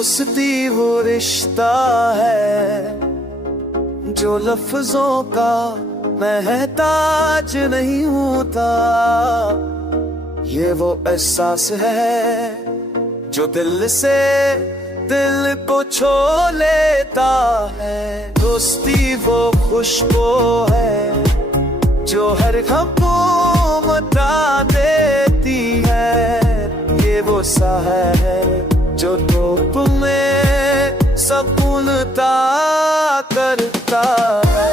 दोस्ती वो रिश्ता है जो लफ्जों का महताज नहीं होता। ये वो एहसास है जो दिल से दिल को छू लेता है। दोस्ती वो खुशबू है जो हर गम को मिटा देती है। ये वो साह है जो धूप में सकूनता करता है।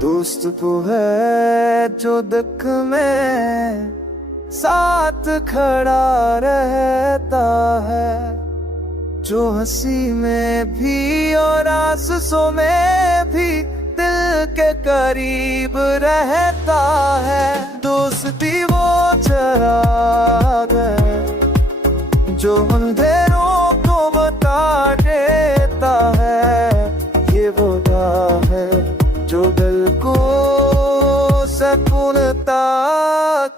दोस्त वो है जो दुख में साथ खड़ा रहता है, जो हंसी में भी और आंसुओं में भी दिल के करीब रहता है। दोस्ती वो चराग है जो अंधेरों को बता देता है। ये वो राह है जो दिल को सकूनता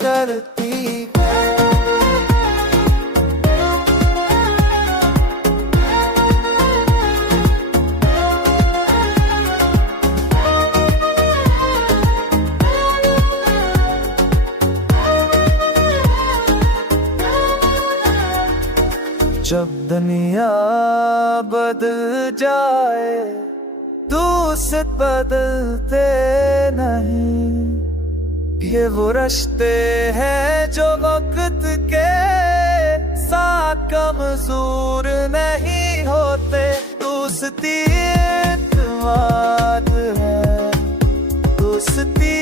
करती है। जब दुनिया बदल जाए दोस्त बदलते नहीं। ये वो रिश्ते हैं जो वक्त के साथ कमजोर नहीं होते। दोस्ती इत्मीनान है, दोस्ती